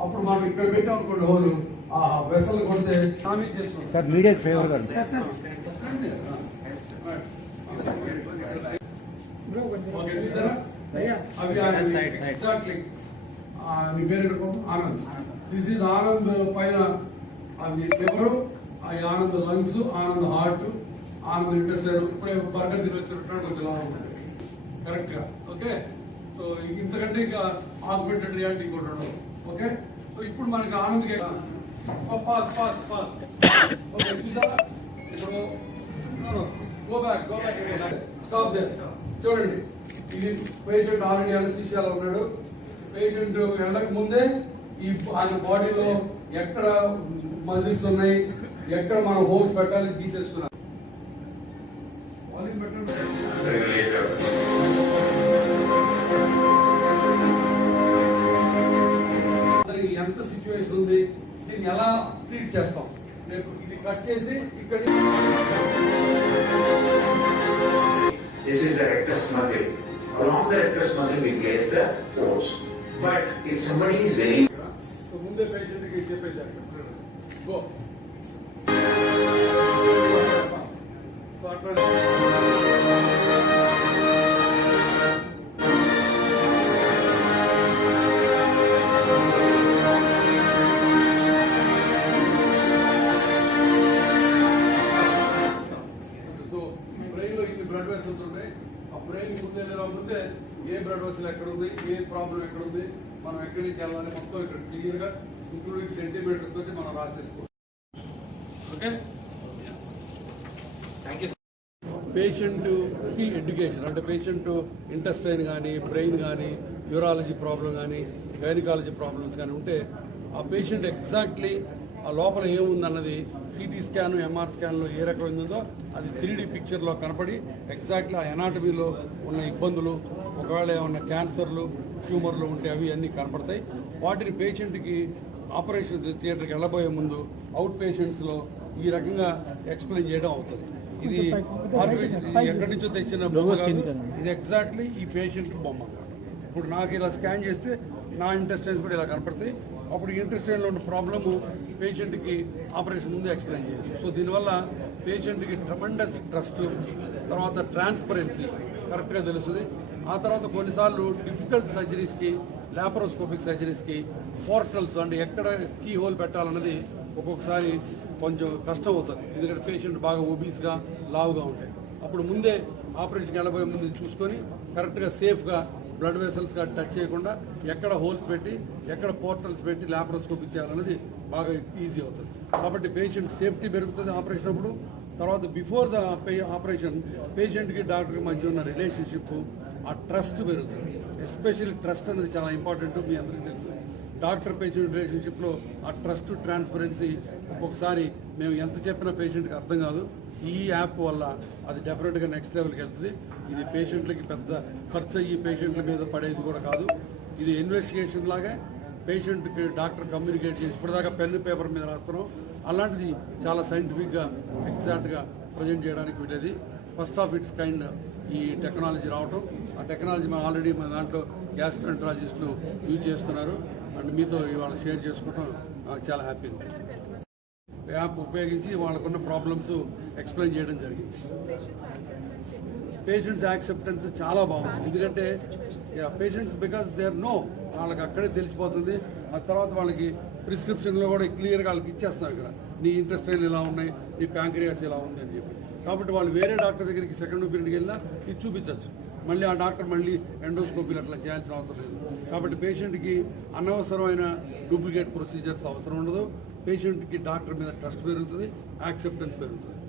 అప్పుడు మనం ఇక్కడ పెట్టాం అనుకోండి హోలు. ఆ వెసలు కొడితే సార్ మీడియాకి ఫేవర్ గారు మీ పేరు? ఆనంద్. దిస్ ఈజ్ ఆనంద్ పైన అది ఎవరు ఆ Anand lungs Anand heart Anand intestine ఇప్పుడే బర్గర్ తిని వచ్చినట్టు కొంచెం లావు ఉంటుంది కరెక్ట్గా ఓకే? సో ఇంతకంటే ఇంకా ఆగ్మెంటెడ్ రియాలిటీ కూడా ఉండదు. ఓకే? సో ఇప్పుడు మనకి Anand pass pass pass. Okay చూసారా? ఇప్పుడు go back go back stop they చూడండి. ఇది పేషెంట్ ఆల్రెడీ అనస్థిషియాలో ఉన్నాడు. పేషెంట్ వెళ్ళక ముందే ఈ ఆయన బాడీలో ఎక్కడ మజిల్స్ ఉన్నాయి ఎక్కడ మనం హోమ్స్ పెట్టాలి తీసేసుకున్నాం ఎంత సిచ్యువేషన్ ఉంది దీన్ని ఎలా ట్రీట్ చేస్తాం రేపు ఇది కట్ చేసి ఇక్కడ This is the rectus muscle. Along the rectus muscle we place the force. But if somebody is very ముందే పేషెంట్ చెప్పేశారు. గో. సో అట్లా సో బ్రెయిన్లో ఇన్ని బ్లడ్ వెసల్స్ ఉంటాయి ఆ బ్రెయిన్ ముందే లేకపోతే ఏ బ్లడ్ వెసల్ ఎక్కడ ఉంది? ఏ ప్రాబ్లం ఎక్కడ ఉంది? మనం ఎక్కడి నుంచి వెళ్ళాలి? మొత్తం ఇక్కడ క్లియర్గా ఇంక్లూడింగ్ సెంటీమీటర్స్ తోటి మనం రాసేసుకోవాలి. ఓకే? పేషెంట్ ఫీ ఎడ్యుకేషన్ అంటే పేషెంట్ ఇంటెస్టైన్ కానీ బ్రెయిన్ కానీ యూరాలజీ ప్రాబ్లం కానీ గైనకాలజీ ప్రాబ్లమ్స్ కానీ ఉంటే ఆ పేషెంట్ ఎగ్జాక్ట్లీ ఆ లోపల ఏముందన్నది సిటీ స్కాన్ ఎంఆర్ స్కాన్లో ఏ రకమైంది ఉందో అది త్రీ డి పిక్చర్లో కనపడి ఎగ్జాక్ట్లీ ఆ ఎనాటమీలో ఉన్న ఇబ్బందులు ఒకవేళ ఏమన్నా క్యాన్సర్లు ట్యూమర్లు ఉంటే అవి అన్నీ కనపడతాయి వాటిని పేషెంట్కి ఆపరేషన్ థియేటర్కి వెళ్ళబోయే ముందు అవుట్ పేషెంట్స్లో ఈ రకంగా ఎక్స్ప్లెయిన్ చేయడం అవుతుంది ఇది ఎక్కడి నుంచో తెచ్చిన బొమ్మ కాదు. ఇది ఎగ్జాక్ట్లీ ఈ పేషెంట్ బొమ్మ అన్నమాట. ఇప్పుడు నాకు ఇలా స్కాన్ చేస్తే నా ఇంటెస్టైన్స్ కూడా ఇలా కనపడతాయి. అప్పుడు ఇంటెస్టైన్లో ఉన్న ప్రాబ్లము పేషెంట్కి ఆపరేషన్ ముందు ఎక్స్ప్లెయిన్ చేయొచ్చు. సో దీనివల్ల పేషెంట్కి ట్రమండస్ ట్రస్ట్ తర్వాత ట్రాన్స్పరెన్సీ కరెక్ట్గా తెలుస్తుంది. ఆ తర్వాత కొన్నిసార్లు డిఫికల్ట్ సర్జరీస్కి లాపరోస్కోపిక్ సర్జరీస్కి పోర్టల్స్ అంటే ఎక్కడ కీ హోల్ పెట్టాలన్నది ఒక్కొక్కసారి కొంచెం కష్టం అవుతుంది. ఎందుకంటే పేషెంట్ బాగా ఒబీస్గా లావుగా ఉంటాయి. అప్పుడు ముందే ఆపరేషన్కి వెళ్ళబోయే ముందు చూసుకొని కరెక్ట్గా సేఫ్గా బ్లడ్ వెసల్స్గా టచ్ చేయకుండా ఎక్కడ హోల్స్ పెట్టి ఎక్కడ పోర్టల్స్ పెట్టి ల్యాప్రోస్కోపీ చేయాలన్నది బాగా ఈజీ అవుతుంది. కాబట్టి పేషెంట్ సేఫ్టీ పెరుగుతుంది ఆపరేషన్ అప్పుడు. తర్వాత బిఫోర్ ద పే ఆపరేషన్ పేషెంట్కి డాక్టర్కి మధ్య ఉన్న రిలేషన్షిప్ ఆ ట్రస్ట్ పెరుగుతుంది. ఎస్పెషల్లీ ట్రస్ట్ అనేది చాలా ఇంపార్టెంట్ మీ అందరికీ తెలుసు. డాక్టర్ పేషెంట్ రిలేషన్షిప్లో ఆ ట్రస్ట్ ట్రాన్స్పరెన్సీ ఒక్కొక్కసారి మేము ఎంత చెప్పినా పేషెంట్కి అర్థం కాదు. ఈ యాప్ వల్ల అది డెఫినెట్గా నెక్స్ట్ లెవెల్కి వెళ్తుంది. ఇది పేషెంట్లకి పెద్ద ఖర్చు అయ్యి పేషెంట్ల మీద పడేది కూడా కాదు. ఇది ఇన్వెస్టిగేషన్ లాగా పేషెంట్కి డాక్టర్ కమ్యూనికేట్ చేసి ఇప్పటిదాకా పెన్ను పేపర్ మీద రాస్తున్నాం. అలాంటిది చాలా సైంటిఫిక్గా ఎగ్జాక్ట్గా ప్రజెంట్ చేయడానికి వీడేది ఫస్ట్ ఆఫ్ ఇట్స్ కైండ్ ఈ టెక్నాలజీ రావటం. ఆ టెక్నాలజీ మనం ఆల్రెడీ మన దాంట్లో గ్యాస్ట్రంట్రాలజిస్టులు యూజ్ చేస్తున్నారు. అండ్ మీతో ఇవాళ షేర్ చేసుకోవటం నాకు చాలా హ్యాపీగా యాప్ ఉపయోగించి వాళ్ళకున్న ప్రాబ్లమ్స్ ఎక్స్ప్లెయిన్ చేయడం జరిగింది. పేషెంట్స్ యాక్సెప్టెన్స్ చాలా బాగుంది. ఎందుకంటే patients because they are no వాళ్ళకి అక్కడే తెలిసిపోతుంది. ఆ తర్వాత వాళ్ళకి ప్రిస్క్రిప్షన్లో కూడా క్లియర్గా వాళ్ళకి ఇచ్చేస్తున్నారు ఇక్కడ. నీ ఇంటెస్టైన్ ఇలా ఉన్నాయి నీ ప్యాంక్రియాస్ ఇలా ఉంది అని చెప్పి. కాబట్టి వాళ్ళు వేరే డాక్టర్ దగ్గరికి సెకండ్ ఒపీనియన్కి వెళ్ళినా ఇది చూపించవచ్చు మళ్ళీ ఆ డాక్టర్ మళ్ళీ ఎండోస్కోపీలు అట్లా చేయాల్సిన అవసరం లేదు. కాబట్టి పేషెంట్కి అనవసరమైన డూప్లికేట్ ప్రొసీజర్స్ అవసరం ఉండదు. పేషెంట్కి డాక్టర్ మీద ట్రస్ట్ పెరుగుతుంది యాక్సెప్టెన్స్ పెరుగుతుంది.